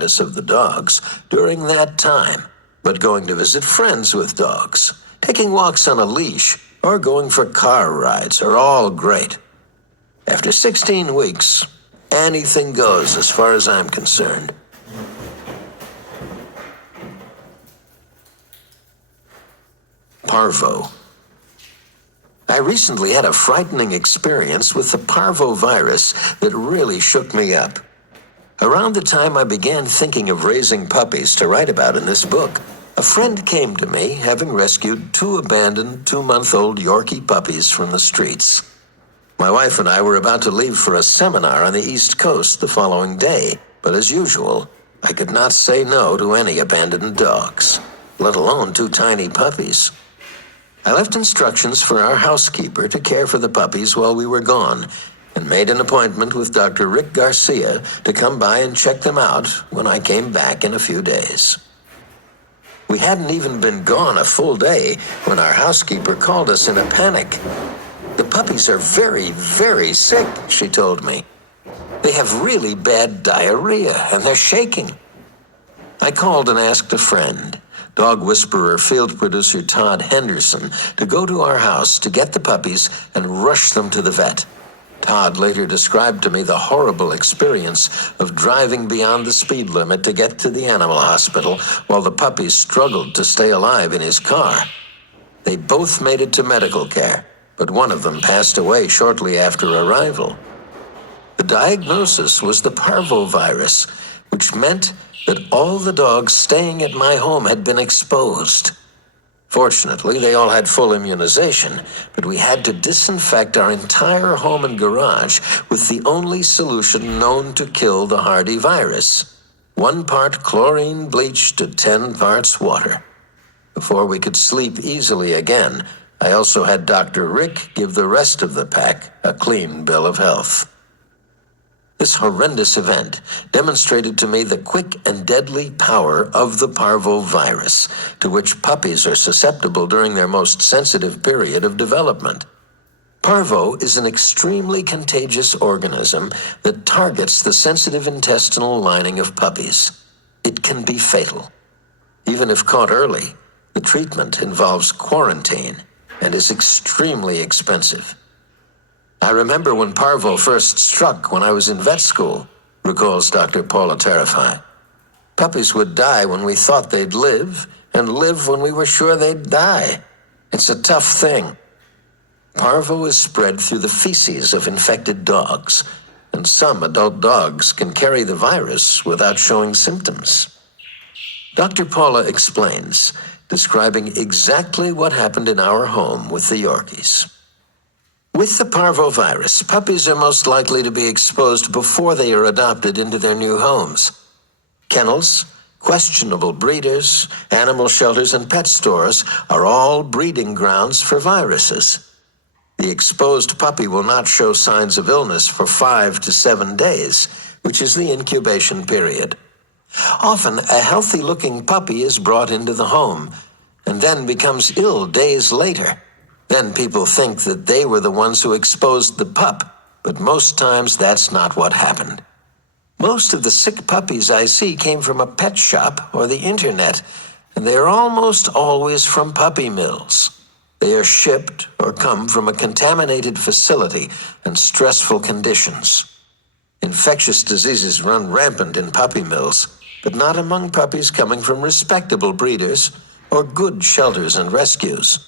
of the dogs during that time, but going to visit friends with dogs, taking walks on a leash, or going for car rides are all great. After 16 weeks, anything goes as far as I'm concerned. Parvo. I recently had a frightening experience with the parvovirus that really shook me up. Around the time I began thinking of raising puppies to write about in this book, a friend came to me having rescued 2 abandoned 2-month-old Yorkie puppies from the streets. My wife and I were about to leave for a seminar on the East Coast the following day, but as usual, I could not say no to any abandoned dogs, let alone 2 tiny puppies. I left instructions for our housekeeper to care for the puppies while we were gone, and made an appointment with Dr. Rick Garcia to come by and check them out when I came back in a few days. We hadn't even been gone a full day when our housekeeper called us in a panic. "The puppies are very, very sick," she told me. "They have really bad diarrhea and they're shaking." I called and asked a friend, dog whisperer field producer Todd Henderson, to go to our house to get the puppies and rush them to the vet. Todd later described to me the horrible experience of driving beyond the speed limit to get to the animal hospital while the puppies struggled to stay alive in his car. They both made it to medical care, but one of them passed away shortly after arrival. The diagnosis was the parvovirus, which meant that all the dogs staying at my home had been exposed. Fortunately, they all had full immunization, but we had to disinfect our entire home and garage with the only solution known to kill the hardy virus: 1 part chlorine bleach to 10 parts water. Before we could sleep easily again, I also had Dr. Rick give the rest of the pack a clean bill of health. This horrendous event demonstrated to me the quick and deadly power of the parvovirus, to which puppies are susceptible during their most sensitive period of development. Parvo is an extremely contagious organism that targets the sensitive intestinal lining of puppies. It can be fatal. Even if caught early, the treatment involves quarantine and is extremely expensive. "I remember when parvo first struck when I was in vet school," recalls Dr. Paula Terrify. "Puppies would die when we thought they'd live, and live when we were sure they'd die. It's a tough thing." Parvo is spread through the feces of infected dogs, and some adult dogs can carry the virus without showing symptoms. Dr. Paula explains, describing exactly what happened in our home with the Yorkies. "With the parvovirus, puppies are most likely to be exposed before they are adopted into their new homes. Kennels, questionable breeders, animal shelters, and pet stores are all breeding grounds for viruses. The exposed puppy will not show signs of illness for 5 to 7 days, which is the incubation period. Often, a healthy-looking puppy is brought into the home and then becomes ill days later. Then people think that they were the ones who exposed the pup, but most times that's not what happened. Most of the sick puppies I see came from a pet shop or the internet, and they are almost always from puppy mills. They are shipped or come from a contaminated facility and stressful conditions. Infectious diseases run rampant in puppy mills, but not among puppies coming from respectable breeders or good shelters and rescues.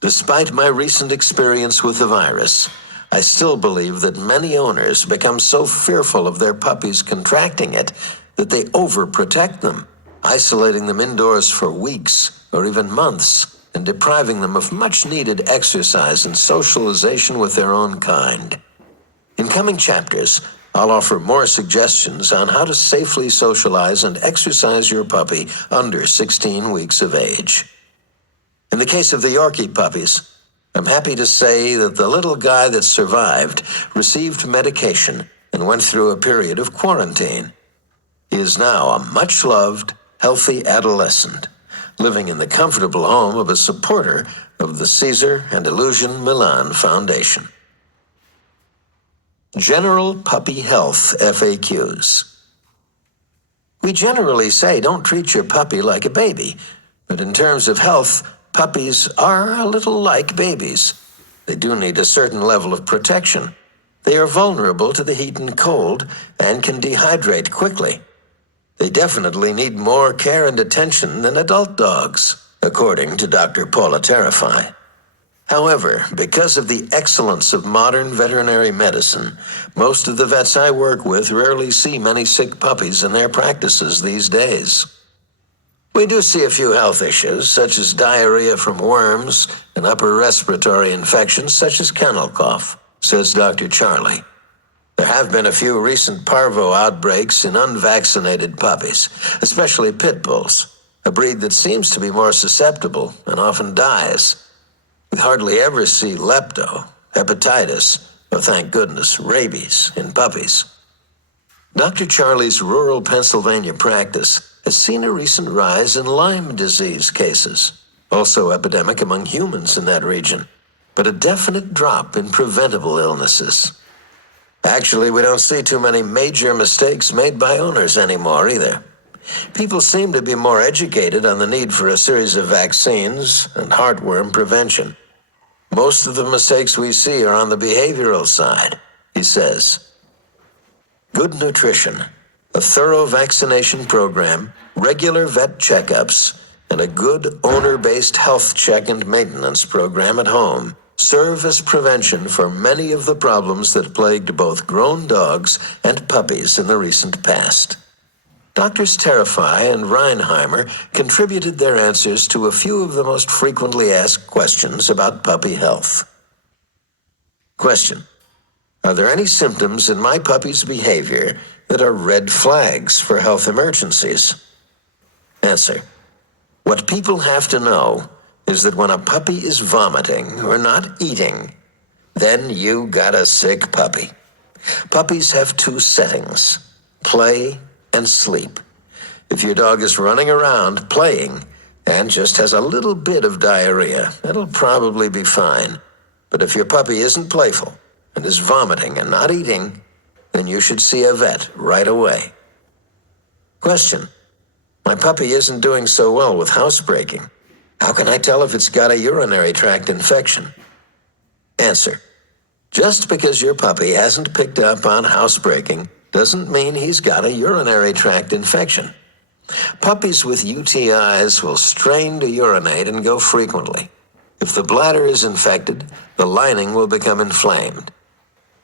Despite my recent experience with the virus, I still believe that many owners become so fearful of their puppies contracting it that they overprotect them, isolating them indoors for weeks or even months, and depriving them of much-needed exercise and socialization with their own kind. In coming chapters, I'll offer more suggestions on how to safely socialize and exercise your puppy under 16 weeks of age. In the case of the Yorkie puppies, I'm happy to say that the little guy that survived received medication and went through a period of quarantine. He is now a much-loved, healthy adolescent, living in the comfortable home of a supporter of the Caesar and Illusion Milan Foundation. General Puppy Health FAQs. We generally say don't treat your puppy like a baby, but in terms of health, puppies are a little like babies. They do need a certain level of protection. They are vulnerable to the heat and cold and can dehydrate quickly. They definitely need more care and attention than adult dogs, according to Dr. Paula Terrify. However, because of the excellence of modern veterinary medicine, most of the vets I work with rarely see many sick puppies in their practices these days. We do see a few health issues, such as diarrhea from worms and upper respiratory infections such as kennel cough, says Dr. Charlie. There have been a few recent parvo outbreaks in unvaccinated puppies, especially pit bulls, a breed that seems to be more susceptible and often dies. We hardly ever see lepto, hepatitis, or thank goodness, rabies in puppies. Dr. Charlie's rural Pennsylvania practice has seen a recent rise in Lyme disease cases, also epidemic among humans in that region, but a definite drop in preventable illnesses. Actually, we don't see too many major mistakes made by owners anymore either. People seem to be more educated on the need for a series of vaccines and heartworm prevention. Most of the mistakes we see are on the behavioral side, he says. Good nutrition, a thorough vaccination program, regular vet checkups, and a good owner-based health check and maintenance program at home serve as prevention for many of the problems that plagued both grown dogs and puppies in the recent past. Doctors Terrify and Reinheimer contributed their answers to a few of the most frequently asked questions about puppy health. Question: are there any symptoms in my puppy's behavior that are red flags for health emergencies? Answer: what people have to know is that when a puppy is vomiting or not eating, then you got a sick puppy. Puppies have two settings: play and sleep. If your dog is running around playing and just has a little bit of diarrhea, it'll probably be fine. But if your puppy isn't playful and is vomiting and not eating, then you should see a vet right away. Question: my puppy isn't doing so well with housebreaking. How can I tell if it's got a urinary tract infection? Answer: just because your puppy hasn't picked up on housebreaking doesn't mean he's got a urinary tract infection. Puppies with UTIs will strain to urinate and go frequently. If the bladder is infected, the lining will become inflamed.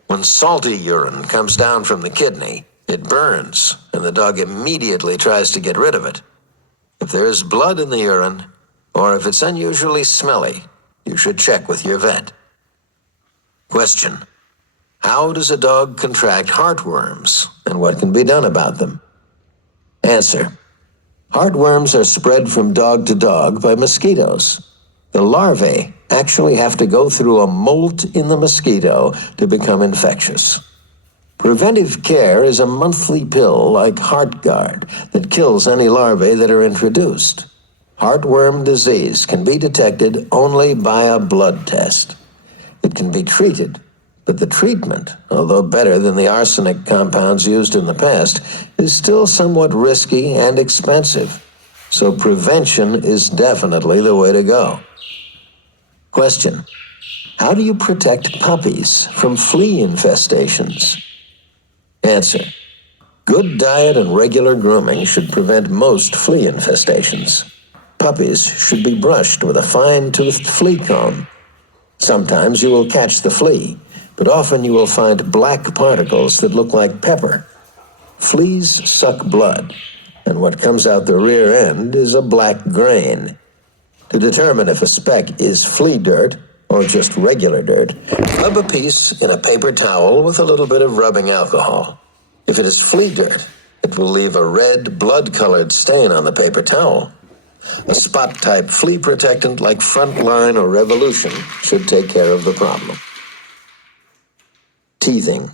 When salty urine comes down from the kidney, it burns, and the dog immediately tries to get rid of it. If there is blood in the urine, or if it's unusually smelly, you should check with your vet. Question: how does a dog contract heartworms, and what can be done about them? Answer: heartworms are spread from dog to dog by mosquitoes. The larvae actually have to go through a molt in the mosquito to become infectious. Preventive care is a monthly pill like HeartGuard that kills any larvae that are introduced. Heartworm disease can be detected only by a blood test. It can be treated, but the treatment, although better than the arsenic compounds used in the past, is still somewhat risky and expensive. So prevention is definitely the way to go. Question: how do you protect puppies from flea infestations? Answer: good diet and regular grooming should prevent most flea infestations. Puppies should be brushed with a fine-toothed flea comb. Sometimes you will catch the flea, but often you will find black particles that look like pepper. Fleas suck blood, and what comes out the rear end is a black grain. To determine if a speck is flea dirt or just regular dirt, rub a piece in a paper towel with a little bit of rubbing alcohol. If it is flea dirt, it will leave a red, blood-colored stain on the paper towel. A spot-type flea protectant like Frontline or Revolution should take care of the problem. Teething.